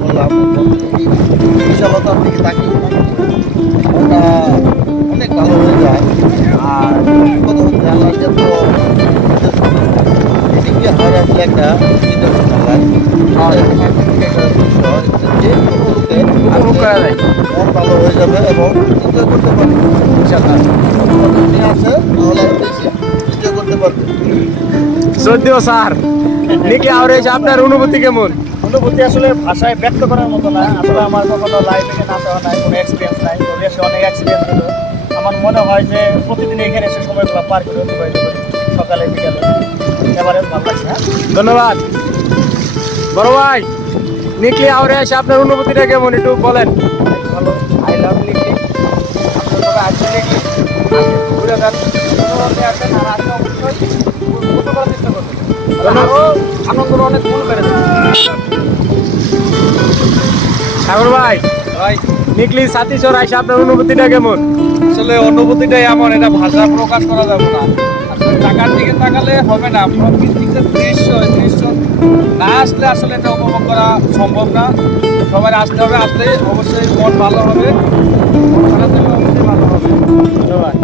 বললাম এই বিশালতার দিকে তাকিয়ে ওটা অনেক ভালো হয়ে যায়। আর কথা হচ্ছে আল্লাহ যত এদিকে হয় আসলে একটা নিদর্শন আল্লাহ যে কোনো লোকে উপভোগ করা যায়। মন ভালো হয়ে যাবে এবং এনজয় করতে পারবে। ইনশাআল্লাহ নিয়ে আসে তাহলে আরো বেশি এনজয় করতে পারবে। যদিও স্যার নিকলি আউরেজ আপনার অনুভূতি কেমন? অনুভূতি আসলে ভাষায় ব্যক্ত করার মতো না। আসলে আমার কখনো লাইফে নাচা হয় নাই, কোনো এক্সপিরিয়েন্স নাই, তবে এসে অনেক এক্সপিরিয়েন্স হলো। আমার মনে হয় যে প্রতিদিন এখানে এসে সময়গুলো পার করে অতিবাহিত করি, সকালে বিকালে। এবারে ভালো লাগছে। হ্যাঁ, ধন্যবাদ বড় ভাই। নিকলি আউরেজ আপনার অনুভূতিটা কেমন একটু বলেন। ভালো। আই লাভ লিখলি। আপনার সবাই আসলে লিখলি ঘুরে যান, কোনোভাবে আসেন আর আসলে অবশ্যই ফটো করার চেষ্টা করবেন। আরও আনন্দ অনেক ফুল করে দেবেন। সাগর ভাই, ভাই নিকলি সাতিশোর আইসা আপনার অনুভূতিটা কেমন? আসলে অনুভূতিটাই এমন, এটা ভাষা প্রকাশ করা যাবে না। আসলে টাকার দিকে তাকালে হবে না, প্রকৃতির যে দৃশ্য, এই দৃশ্য না আসলে আসলে এটা উপভোগ করা সম্ভব না। সবাই আসতে হবে, আসলে অবশ্যই মন ভালো হবে, অবশ্যই ভালো হবে। ধন্যবাদ।